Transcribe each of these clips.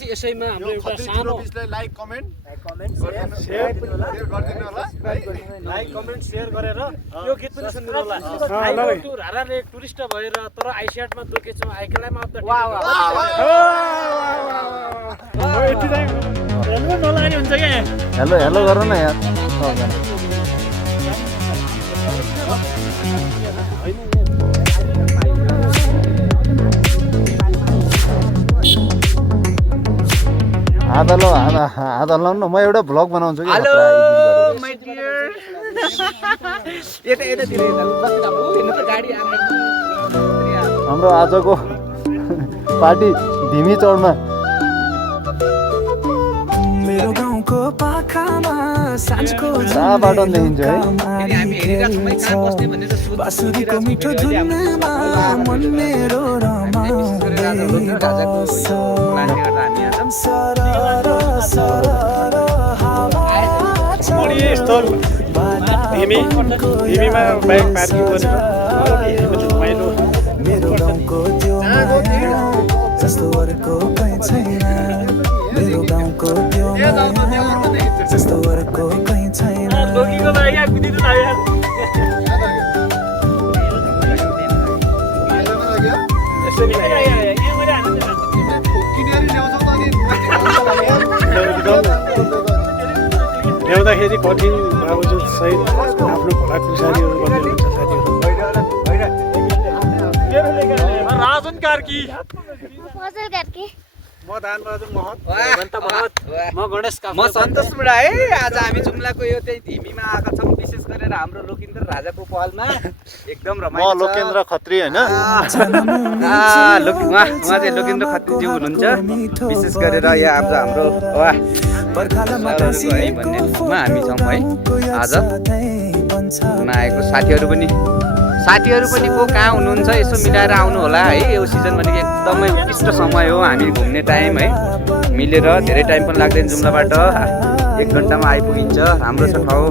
त्यसपछि यसैमा हाम्रो एउटा सानो लाइक कमेन्ट सेयर गरिदिनु होला लाइक कमेन्ट सेयर गरेर यो गीत पनि सुन्नु होला टुर हाराले टुरिस्ट भएर तर आइस्याटमा दुखेछौँ आइकेलामा अफ द हेलो नलाग्ने हुन्छ क्या हेलो हेलो गर न यार आधा ल आधा ल न म एउटा भ्लग बनाउँछु कि हेलो माय डियर यतातिर हेर्नु त गाडी हाम्रो आजको पार्टी धिमी चौरमा मेरो गाउँको पाखामा साँझको बाटो देखिन्छ है बाँसुरीको मिठो धुनमा मन मेरो मेरो गाउँको त्यो जस्तो अर्को कहीँ छैन मेरो गाउँको त्यो जस्तो अर्को कहीँ छैन ल्याउँदाखेरि कठिन बाबजुद सहित आफ्नो भला खुसारीहरू गर्दै हुन्छ साथीहरू राजन कार्की म दानबहादुर महत म गणेश म सन्तोष बुढा है आज हामी जुम्लाको यो चाहिँ धिमीमा आएका छौँ विशेष गरेर हाम्रो लोकेन्द्र राजाको पहलमा एकदम रमाइलो म लोकेन्द्र खत्री हैन उहाँ चाहिँ लोकेन्द्र खत्रीज्यू हुनुहुन्छ विशेष गरेर यहाँ आज हाम्रो है भन्ने ठाउँमा हामी छौँ है आज आएको साथीहरू पनि को कहाँ हुनुहुन्छ यसो मिलाएर आउनु होला है यो सिजन भनेको एकदमै उत्कृष्ट समय हो हामी घुम्ने टाइम है मिलेर धेरै टाइम पनि लाग्दैन जुम्लाबाट 1 घन्टामा आइपुगिन्छ राम्रो छ ठाउँ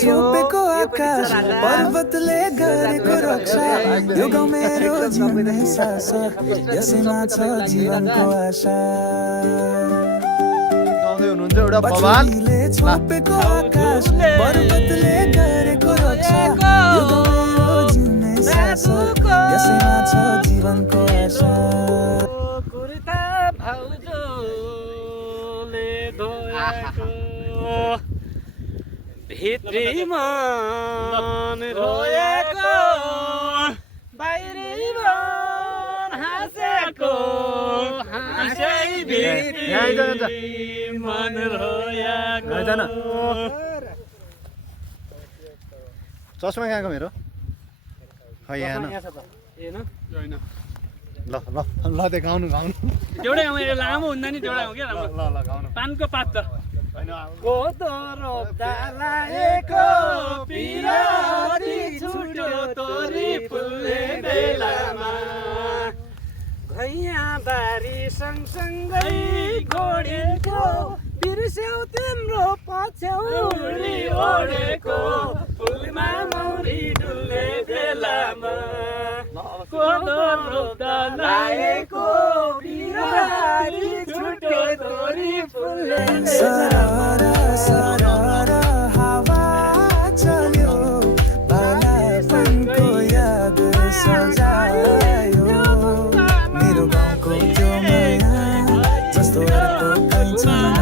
छोपेको आकाश पर्वतले गरेको रक्षा यो गाउँ मेरो जिउने सास यसैमा छ जीवनको आशा हुनुहुन्छ एउटा भवान छोपेको आकाश पर्वतले गरेको रक्षा यो गाउँ मेरो जिउने सास यसैमा छ जीवनको आशा कुर्ता भाउजूले धोएको भित्री मन रोएको बाहिरी मन हाँसेको हाँसै भित्री मन रोएको चस्मा कहाँको मेरो खै यहाँ ल देखाउनु एउटै लामो हुँदा नि एउटा हो क्या पानको पात त कोदो रोप्दा लागेको पिराती छुट्यो तोरी फुल्ने बेलामा घैया बारी सँगसँगै घोडिन्थ्यो बिर्स्यौ तिम्रो पछ्यौरी ओढेको फुलमा मौरी डुल्ने बेलामा कोदो रोप्दा लागेको पिराती छुट्यो तोरी फुल्ने सरर सरर हावा चल्यो बालापनको याद सजायो मेरो गाउँको त्यो माया जस्तो अर्को कहीँ छैन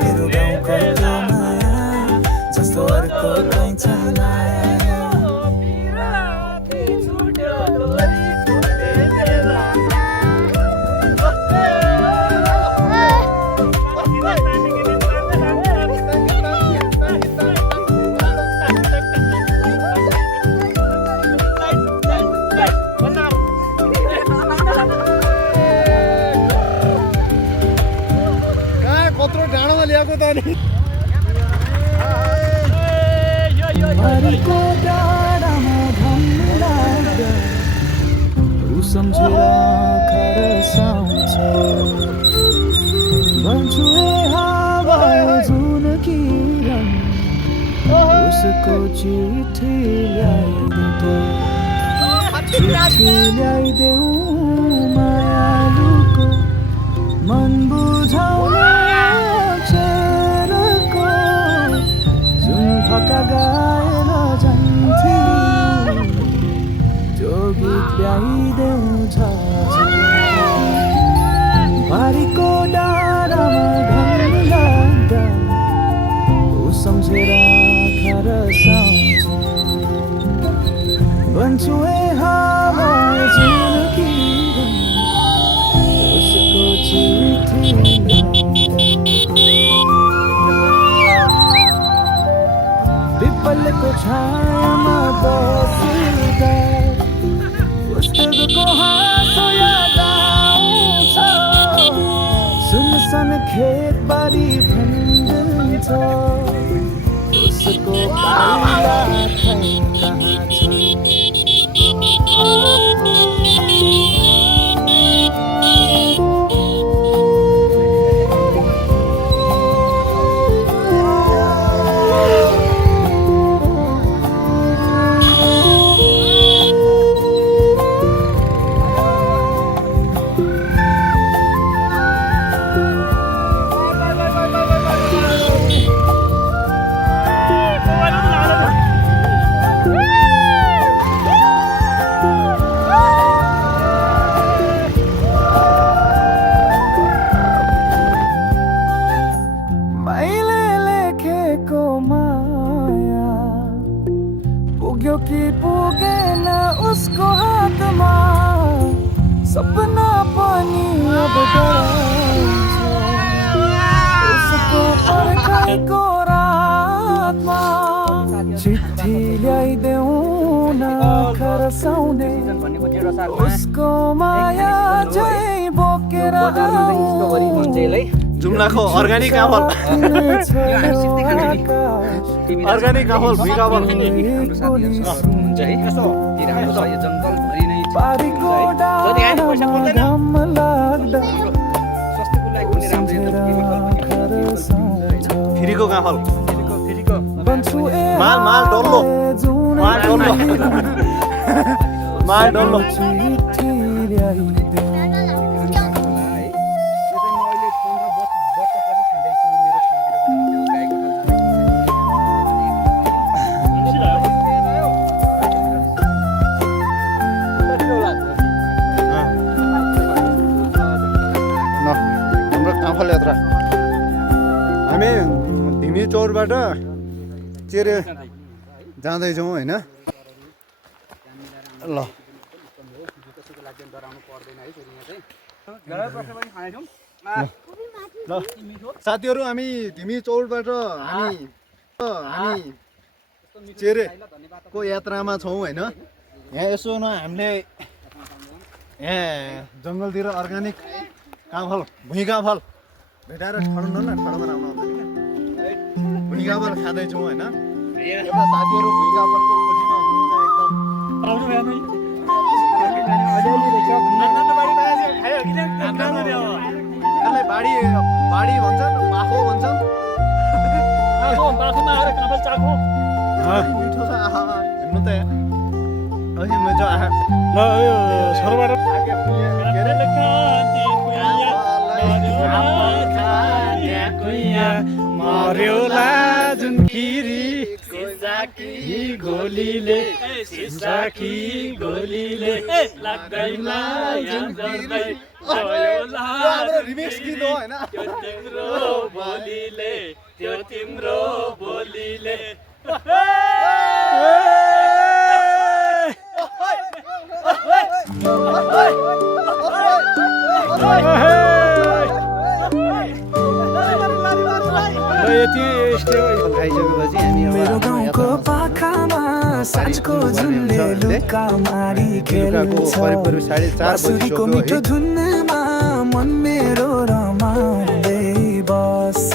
मेरो गाउँको त्यो माया जस्तो अर्को कहीँ छैन बारीको डाँडामा घाम लाग्दा ऊ सम्झेर खरसाउँछ भन्छु ए हावा जुन किरण उसको चिठी ल्याइदेऊ मायालुको मन बुझाउने अक्षरको जुन फका गाएर जान्थ्यो त्यो गीत गाइदेऊ बारीको डाँडामा घाम लाग्दा ऊ सम्झेर खरसाउँछ भन्छु ए हावा जुन किरण उसको चिठी पिपलको छायामा बस्दा पुस्तकको हाँसो याद आउँछ सुनसान खेतबारी भनिन्छ उसको पाइला कहाँ छ पुग्यो कि पुगेन उसको हातमा सपना पनि अब डराउँछ उसको पर्खाइको रातमा चिठी ल्याइदेऊ न खरसाउने उसको माया चाहिँ बोकेर जुम्लाको अर्ग्यानिक आफल अर्ग्यानिक आफल भुइँ आफल फ्रीको गाफल माल माल डल्लो माल डल्लो माल डल्लो यात्रा हामी ढिमी चौरबाट चेरे जाँदैछौँ होइन ल साथीहरू हामी ढिमी चौरबाट हामी चेरेको यात्रामा छौँ होइन यहाँ यसो न हामीले यहाँ जङ्गलतिर अर्ग्यानिक काँफल भुइँ काँफल भेटाएर ठड्नु न ठड्नु आउनु भुइँ काँफल खाँदैछौँ होइन एउटा साथीहरू भुइँ काँफलको खोजीमा हुनुहुन्छ यसलाई बाडी भन्छन् पाखो भन्छन् मिठो छ आहा हेर्नु त मर्योला जुन खिरी गोलीले लाग्दैमा रिमिक्स गीत हो होइन त्यो तिम्रो बोलीले मेरो गाउँको पाखामा साँझको झुलले लुका मारी खेल्छ बाँसुरीको मिठो धुनमा मन मेरो रमाउँदै बस्छ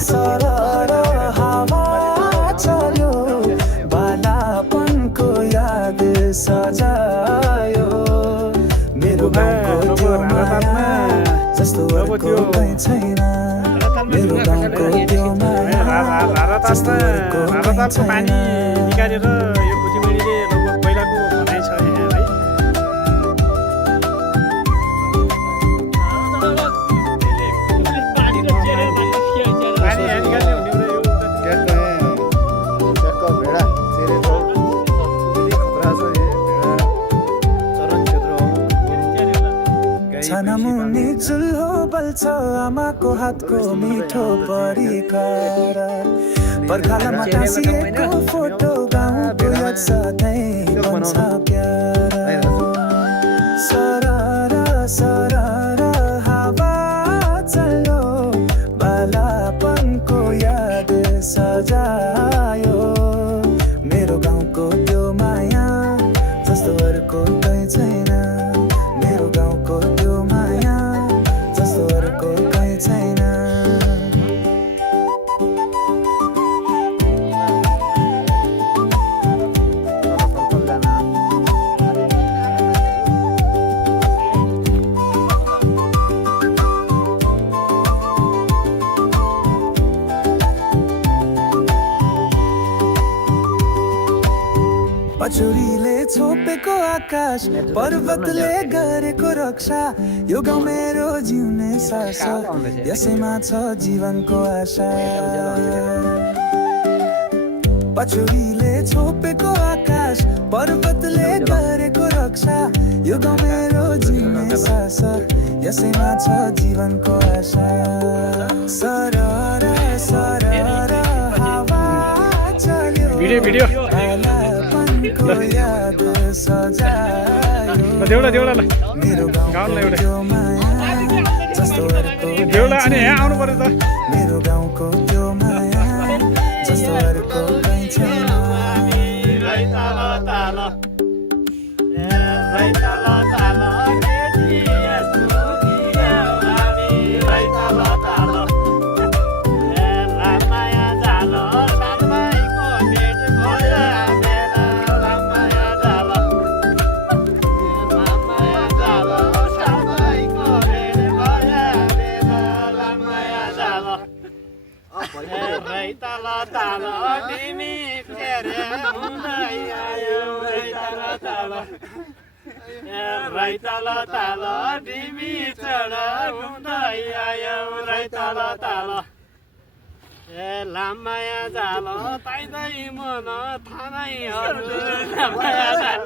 सरर हावा चल्यो बालापनको याद सजायो मेरो गाउँको त्यो माया जस्तो अर्को कहीँ छैन मेरो गाउँको त्यो माया जस्तो अर्को कहीँ पानी छैन निकालेर यो कुटीबेडीले लगभग पहिलाको भनाइ छ यहाँ है। पानी यहाँ निकाल्ने हुने कुरा यो ट्याक्क भेडा चिरेको यति खतरा छ यहाँ भेडा चरण क्षेत्र हो गाई छानामुनि चुल्हो बल्छ आमाको हातको मिठो परिकार पर्खालमा टाँसिएको फोटो गाउँको याद सधैँ बन्छ प्यार सरर सरर हावा चल्यो बालापनको याद सजायो मेरो गाउँको त्यो माया जस्तो अर्को कहीँ छैन मेरो गाउँको त्यो माया जस्तो अर्को कहीँ छैन पछुरीले छोपेको आकाश पर्वतले गरेको रक्षा यो गाउँ मेरो जिउने सास यसैमा छ जीवनको आशा पछुरीले छोपेको आकाश पर्वतले गरेको रक्षा यो गाउँ मेरो जिउने सास यसैमा छ जीवनको आशा सरर सरर हावा चल्यो भिडियो बालापनको याद सजायो देउला ल मेरो गाउँको त्यो माया जस्तो अर्को देउला अनि यहाँ आउनु पर्यो त मेरो गाउँको त्यो माया जस्तो अर्को कहीँ छैन लामाया जाल ताइदै मन थानै हजुर लामाया जाल